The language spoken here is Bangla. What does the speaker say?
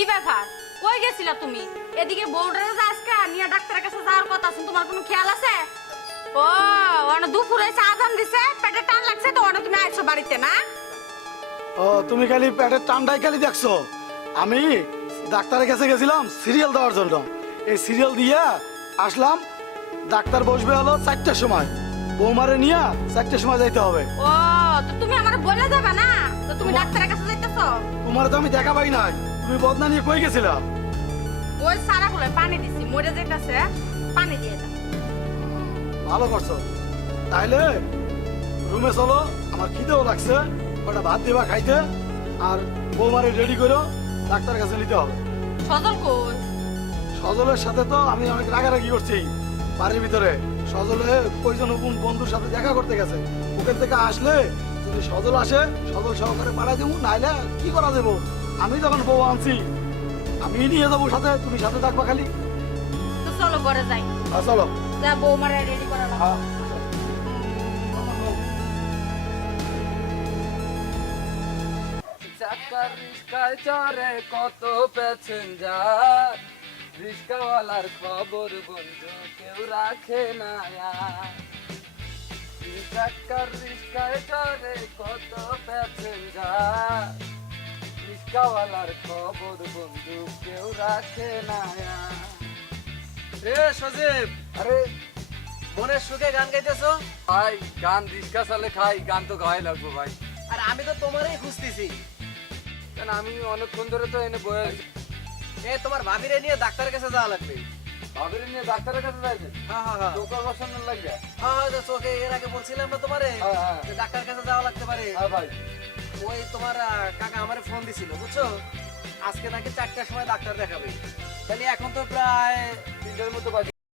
কি ব্যাপার? কই গেছিলা তুমি? এদিকে বউডারে যে আজকে নিয়ে ডাক্তারের কাছে যাওয়ার কথা আছে, তোমার কোনো খেয়াল আছে? ও ওনা দুপুরে এসে আজান দিছে, পেটে টান লাগছে তো ওনা তুমি আইছো বাড়িতে না? ও তুমি খালি পেটের টানটাই খালি দেখছো। আমি ডাক্তারের কাছে গেছিলাম সিরিয়াল দেওয়ার জন্য। এই সিরিয়াল দিয়ে আসলাম। ডাক্তার বসবে হলো 4টার সময়। বৌমারে নিয়ে 4টার সময় যাইতে হবে। ও তো তুমি আমারে বলে যাবে না? তো তুমি ডাক্তারের কাছে যাইতেছো? তোমার তো আমি দেখা পাই নাই। তুমি বদনা নিয়ে কই গেছিলা? ওই সারা গুলো পানি দিছি, মরে যাইতাছে, পানি দিয়ে দাও। ভালো করছো। তাইলে রুমে চলো, আমার খিদেও লাগছে। ওটা ভাত দিবা খাইতে। আর বৌমারে রেডি করো, ডাক্তারের কাছে নিতে হবে। সজল কই? সজলের সাথে তো আমি অনেক রাগারাগি করছি বাড়ির ভিতরে। সজলে কয়জন বন্ধুর সাথে দেখা করতে গেছে। ওখান থেকে আসলে যদি সজল আসে, সজল সহকারে পাঠাই দেবো, নাইলে কি করা দেবো? আমি যখন বউ আনছি, আমি নিয়ে যাবো সাথে, তুমি সাথে থাকবা খালি। তো চলো ঘরে যাই। হ্যাঁ চলো। যা বৌমারে রেডি করা লাগবে। হ্যাঁ চাকার রিস্কায় চড়ে কত প্যাসেঞ্জার, রিস্কাওয়ালার খবর বন্ধু কেউ রাখে না আর। চাকার রিস্কায় চড়ে কত প্যাসেঞ্জার, রিস্কাওয়ালার খবর বন্ধু কেউ রাখে না আর। এ সজীব, আরে মনের সুখে গান গাইতেছো? ভাই, গান রিস্কা চালে খাই, গান তো গায়ে লাগবো ভাই। আর আমি তো তোমারই খুঁজতেছি। কেন আমি অনেকক্ষণ ধরে তো এনে বয়ে আছি। এ তোমার ভাবিরে নিয়ে ডাক্তারের কাছে যাওয়া লাগবে। ভাবিরে নিয়ে ডাক্তারের কাছে যাইছেন? হ্যাঁ হ্যাঁ হ্যাঁ চোখা বসানোর লাগবে? হ্যাঁ, যে চোখে এর আগে বলছিলাম না তোমারে হ্যাঁ, হ্যাঁ। যে ডাক্তারের কাছে যাওয়া লাগতে পারে। হ্যাঁ ভাই। ওই তোমার কাকা আমারে ফোন দিছিল, বুঝছো? আজকে নাকি 4টার সময় ডাক্তার দেখাবে। তাহলে এখন তো প্রায় 3টার মতো বাজে।